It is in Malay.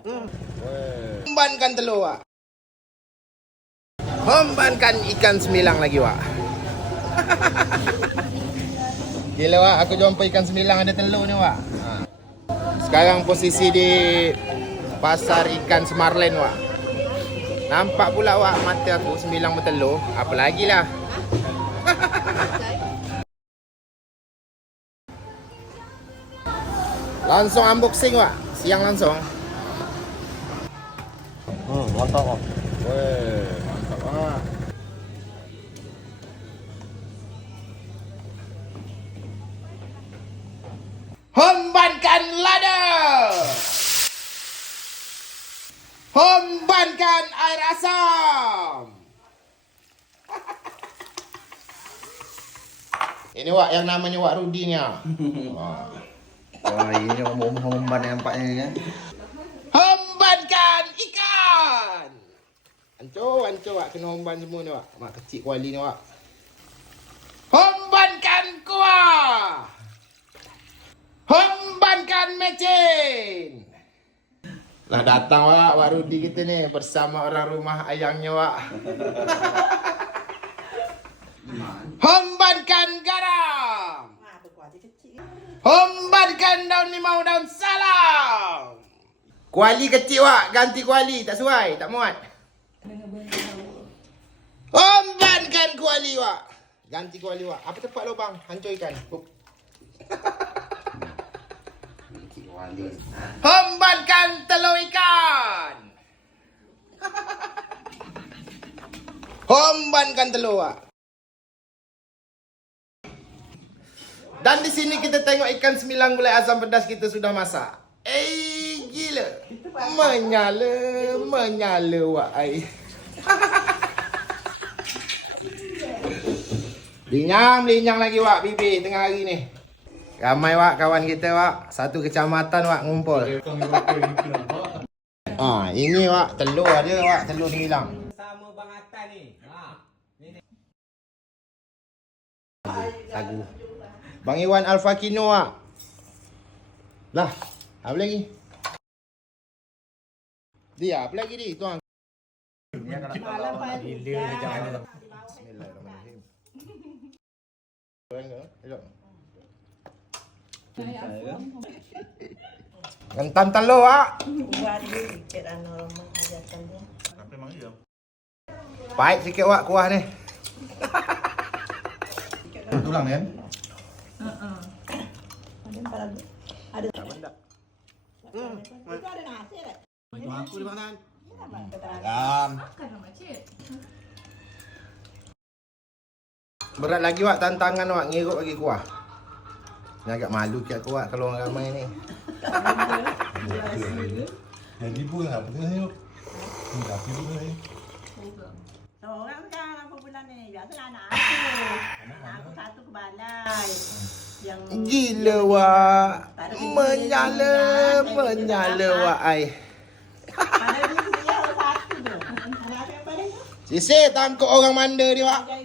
Hombankan telur, Wak. Hombankan ikan semilang lagi, Wak. Gila, Wak. Aku jumpa ikan semilang ada telur ni, Wak. Sekarang posisi di pasar ikan Semarlen, Wak. Nampak pula, Wak, mata aku semilang bertelur. Apa lagi lah. Langsung unboxing, Wak. Siang langsung. Mantap kok. Weh, mantap banget. Hombankan lada. Hombankan air asam. Ini, Wak, yang namanya Wak Rudi ni. Wah, ini homban nampaknya ni kan. Hombankan ikan. Hancur, Wak. Kena homban semua ni, Wak. Mak kecil kuali ni, Wak. Hombankan kuah. Hombankan mecin. Lah datang, Wak Rudi kita ni bersama orang rumah ayangnya, Wak. Hombankan garam. Hombankan daun limau, daun salam. Kuali kecil, Wak. Ganti kuali. Tak sesuai. Tak muat. Hombankan kuali, Wak. Ganti kuali, Wak. Apa tepat lubang? Hancur ikan. Hombankan telur ikan. Hombankan telur, Wak. Dan di sini kita tengok ikan semilang gulai asam pedas kita sudah masak. Gila. Menyala, Wak. Linyang lagi, Wak, bibir tengah hari ni. Ramai, Wak, kawan kita, Wak. Satu kecamatan, Wak, ngumpul. Ini, Wak, telur ada, Wak, telur semilang. Sama Bang Atan ni. Lagu Bang Iwan Alfa Kino, Wak. Lah, apa lagi? Dia, apa lagi ni, tuan? Bismillahirrahmanirrahim. Kentan telur, Wak. Pahit sikit, Wak, kuah ni. Tulang kan? Ada benda. Itu ada nasi tak? Aku di mana? Berat lagi, Wak, tantangan, Wak, ngirup lagi kuah. Ni agak malu kat aku, Wak, kalau orang ramai ni. Jadi pun apa tu ni? Enggak pun ni. Seorang dah berapa bulan ni? Biasalah anak aku. Anak aku satu ke balai. Yang Gila, Wak. Menyala, Wak, ai. pada dia satu tu. Anak aku yang paling tu. Sisir tangkap orang manda dia, Wak. Jaga